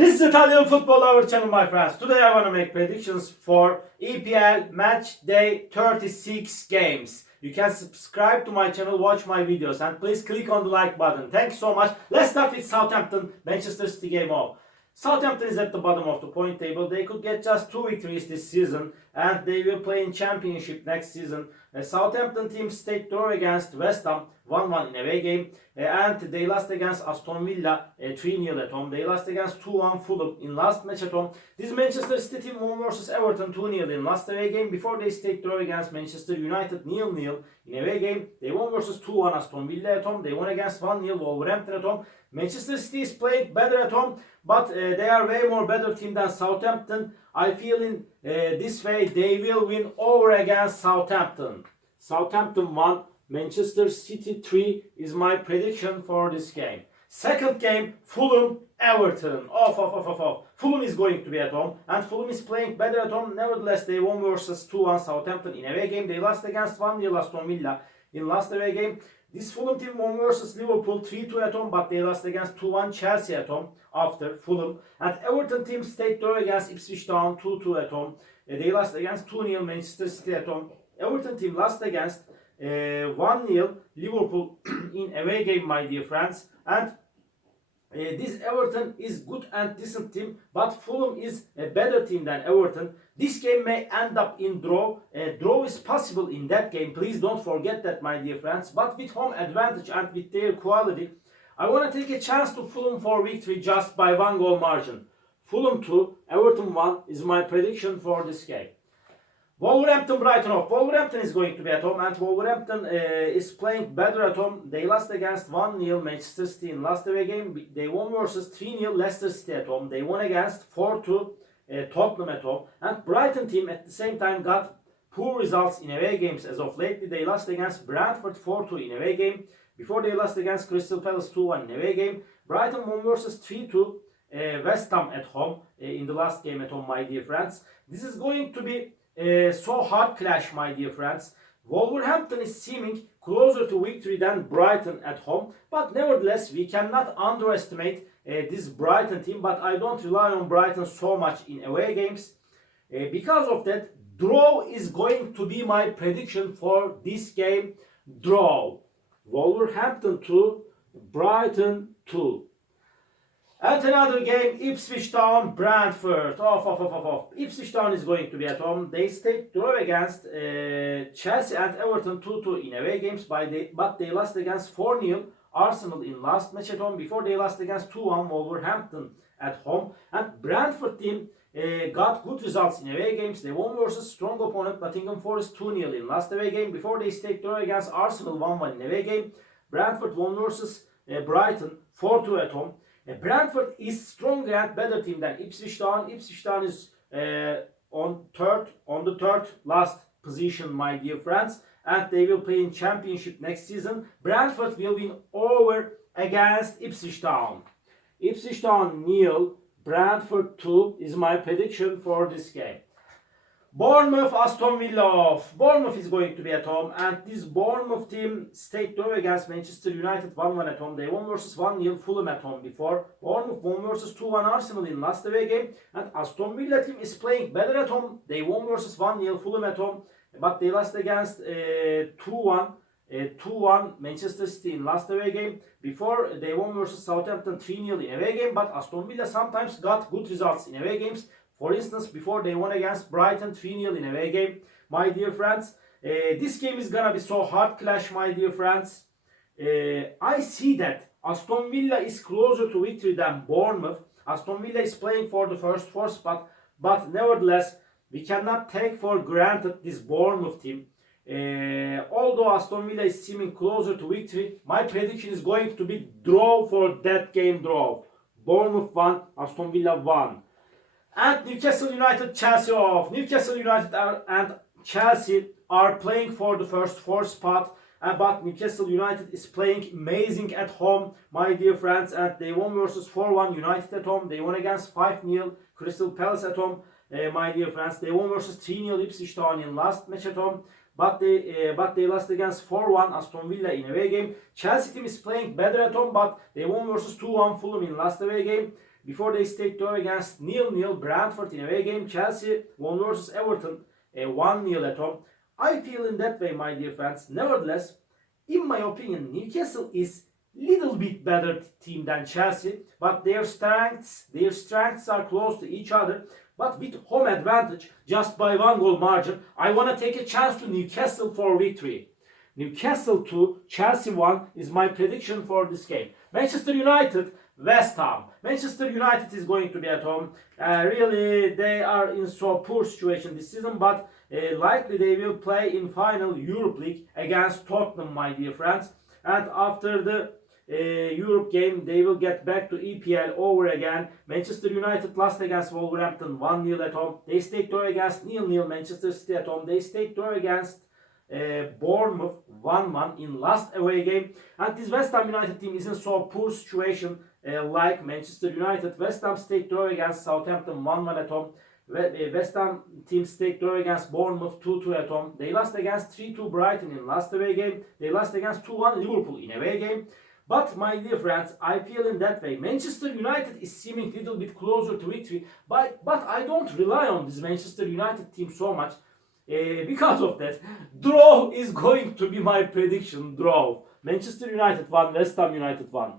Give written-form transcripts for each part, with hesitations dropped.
This is Italian football our channel, my friends. Today I want to make predictions for EPL match day 36 games. You can subscribe to my channel, watch my videos, and please click on the like button. Thanks so much. Let's start with Southampton Manchester City game off. Southampton is at the bottom of the point table. They could get just 2 victories this season and they will play in Championship next season. Southampton team stayed draw against West Ham 1-1 in away game and they lost against Aston Villa 3-0 at home. They lost against 2-1 Fulham in last match at home. This Manchester City team won versus Everton 2-0 in last away game before they stayed draw against Manchester United 0-0 in away game. They won versus 2-1 Aston Villa at home. They won against 1-0 Wolverhampton at home. Manchester City is playing better at home, but they are way more better team than Southampton. I feel in this way they will win over against Southampton. Southampton 1, Manchester City 3 is my prediction for this game. Second game, Fulham Everton. Fulham is going to be at home and Fulham is playing better at home. Nevertheless, they won versus 2-1 Southampton in away game. They lost against 1-0 Aston Villa in last away game. This Fulham team won versus Liverpool 3-2 at home, but they lost against 2-1 Chelsea at home after Fulham. And Everton team stayed draw against Ipswich Town 2-2 at home. They lost against 2-0 Manchester City at home. Everton team lost against 1-0 Liverpool in away game, my dear friends. And this Everton is good and decent team, but Fulham is a better team than Everton. This game may end up in draw. Draw is possible in that game. Please don't forget that, my dear friends. But with home advantage and with their quality, I want to take a chance to Fulham for victory just by 1 goal margin. Fulham 2, Everton 1 is my prediction for this game. Wolverhampton Brighton off. Wolverhampton is going to be at home and Wolverhampton is playing better at home. They lost against 1-0 Manchester City in last away game. They won versus 3-0 Leicester City at home. They won against 4-2 Tottenham at home. And Brighton team at the same time got poor results in away games as of lately. They lost against Brentford 4-2 in away game. Before they lost against Crystal Palace 2-1 in away game. Brighton won versus 3-2 West Ham at home in the last game at home, my dear friends. This is going to be so hard clash, my dear friends. Wolverhampton is seeming closer to victory than Brighton at home, but nevertheless we cannot underestimate this Brighton team. But I don't rely on Brighton so much in away games. Because of that, draw is going to be my prediction for this game. Draw. Wolverhampton 2, Brighton 2. And another game, Ipswich Town, Brentford. Ipswich Town is going to be at home. They stayed draw against Chelsea and Everton 2-2 in away games, but they lost against 4-0 Arsenal in last match at home before they lost against 2-1 Wolverhampton at home. And Brentford team got good results in away games. They won versus strong opponent Nottingham Forest 2-0 in last away game before they stayed draw against Arsenal 1-1 in away game. Brentford won versus Brighton 4-2 at home. Brentford is stronger and better team than Ipswich Town. Ipswich Town is on the third last position, my dear friends, and they will play in Championship next season. Brentford will win over against Ipswich Town. Ipswich Town 0, Brentford 2 is my prediction for this game. Bournemouth Aston Villa off. Bournemouth is going to be at home and this Bournemouth team stayed draw against Manchester United 1-1 at home. They won versus 1-0 Fulham at home before. Bournemouth won versus 2-1 Arsenal in last away game and Aston Villa team is playing better at home. They won versus 1-0 Fulham at home, but they lost against 2-1 Manchester City in last away game. Before they won versus Southampton 3-0 in away game, but Aston Villa sometimes got good results in away games. For instance, before they won against Brighton 3-0 in away game, my dear friends. This game is gonna be so hard clash, my dear friends. I see that Aston Villa is closer to victory than Bournemouth. Aston Villa is playing for the first 4 spot, but nevertheless, we cannot take for granted this Bournemouth team. Although Aston Villa is seeming closer to victory, my prediction is going to be draw for that game. Draw. Bournemouth 1, Aston Villa 1. And Newcastle United Chelsea off. Newcastle United and Chelsea are playing for the first 4 spot, but Newcastle United is playing amazing at home, my dear friends, and they won versus 4-1 United at home. They won against 5-0 Crystal Palace at home, my dear friends. They won versus 3-0 Ipswich Town in last match at home, but they lost against 4-1 Aston Villa in away game. Chelsea team is playing better at home, but they won versus 2-1 Fulham in last away game. before they stayed draw against 0-0 Brentford in away game. Chelsea won versus Everton 1-0 at home. I feel in that way, my dear friends. Nevertheless, in my opinion, Newcastle is little bit better team than Chelsea, but their strengths are close to each other. But with home advantage, just by 1 goal margin, I want to take a chance to Newcastle for victory. Newcastle 2, Chelsea 1 is my prediction for this game. Manchester United, West Ham. Manchester United is going to be at home. Really, they are in so poor situation this season, but likely they will play in final Europe League against Tottenham, my dear friends. And after the Europe game, they will get back to EPL over again. Manchester United lost against Wolverhampton 1-0 at home. They stayed draw against 0-0 Manchester City at home. They stayed draw against Bournemouth 1-1 in last away game. And this West Ham United team is in so poor situation like Manchester United. West Ham stayed draw against Southampton 1-1 at home. West Ham team stayed draw against Bournemouth 2-2 at home. They lost against 3-2 Brighton in last away game. They lost against 2-1 Liverpool in away game. But my dear friends, I feel in that way. Manchester United is seeming a little bit closer to victory. But I don't rely on this Manchester United team so much. Because of that, draw is going to be my prediction. Draw. Manchester United 1, West Ham United 1.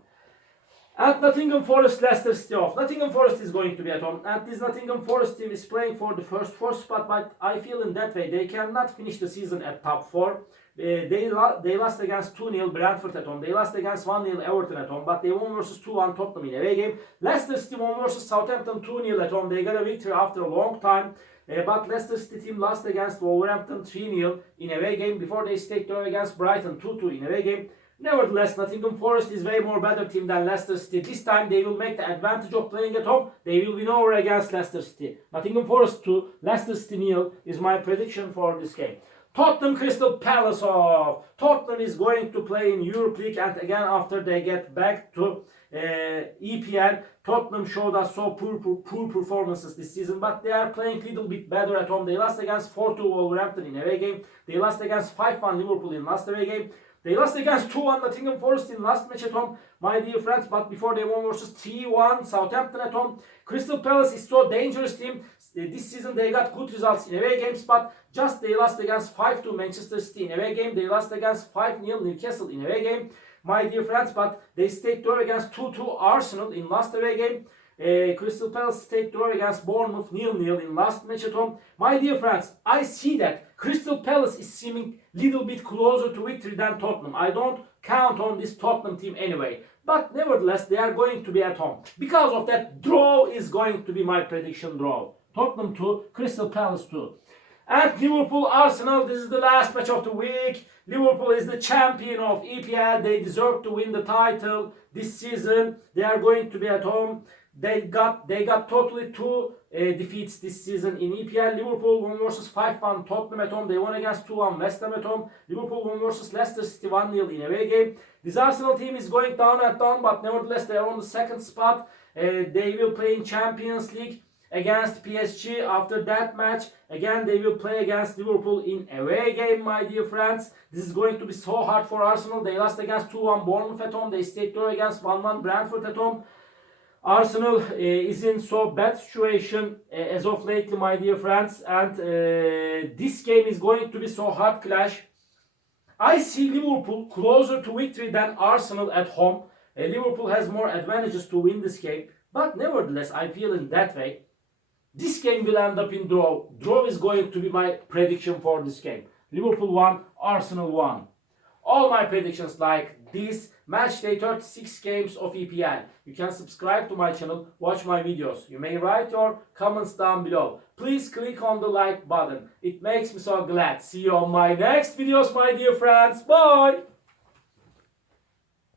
And Nottingham Forest, Leicester City off. Nottingham Forest is going to be at home. And this Nottingham Forest team is playing for the first 4 spot. But I feel in that way they cannot finish the season at top 4. They lost against 2-0 Brentford at home. They lost against 1-0 Everton at home. But they won versus 2-1 Tottenham in away game. Leicester City won versus Southampton 2-0 at home. They got a victory after a long time. But Leicester City team lost against Wolverhampton 3-0 in away game before they stayed draw against Brighton 2-2 in away game. Nevertheless, Nottingham Forest is way more better team than Leicester City. This time they will make the advantage of playing at home. They will win over against Leicester City. Nottingham Forest 2, Leicester City 0 is my prediction for this game. Tottenham Crystal Palace off. Tottenham is going to play in Europe League, and again after they get back to EPL, Tottenham showed us so poor performances this season, but they are playing a little bit better at home. They lost against 4-2 Wolverhampton in away game. They lost against 5-1 Liverpool in last away game. They lost against 2-1 Nottingham Forest in last match at home, my dear friends, but before they won versus 3-1 Southampton at home. Crystal Palace is so dangerous team. This season they got good results in away games, but just they lost against 5-2 Manchester City in away game. They lost against 5-0 Newcastle in away game, my dear friends, but they stayed draw against 2-2 Arsenal in last away game. Crystal Palace stayed draw against Bournemouth 0-0 in last match at home. My dear friends, I see that Crystal Palace is seeming little bit closer to victory than Tottenham. I don't count on this Tottenham team anyway. But nevertheless, they are going to be at home. Because of that, draw is going to be my prediction. Draw. Tottenham 2, Crystal Palace 2. And Liverpool Arsenal, this is the last match of the week. Liverpool is the champion of EPL. They deserve to win the title this season. They are going to be at home. They got totally 2 defeats this season in EPL. Liverpool won versus 5-1 Tottenham at home. They won against 2-1 West Ham at home. Liverpool won versus Leicester City 1-0 in away game. This Arsenal team is going down and down, but nevertheless they are on the 2nd spot. They will play in Champions League against PSG. After that match, again they will play against Liverpool in away game, my dear friends. This is going to be so hard for Arsenal. They lost against 2-1 Bournemouth at home. They stayed draw against 1-1 Brentford at home. Arsenal is in so bad situation as of lately, my dear friends, and this game is going to be so hard clash. I see Liverpool closer to victory than Arsenal at home. Liverpool has more advantages to win this game, but nevertheless I feel in that way. This game will end up in draw. Draw is going to be my prediction for this game. Liverpool 1, Arsenal 1. All my predictions like this match day 36 games of EPL. You can subscribe to my channel, watch my videos. You may write your comments down below. Please click on the like button. It makes me so glad. See you on my next videos, my dear friends. Bye!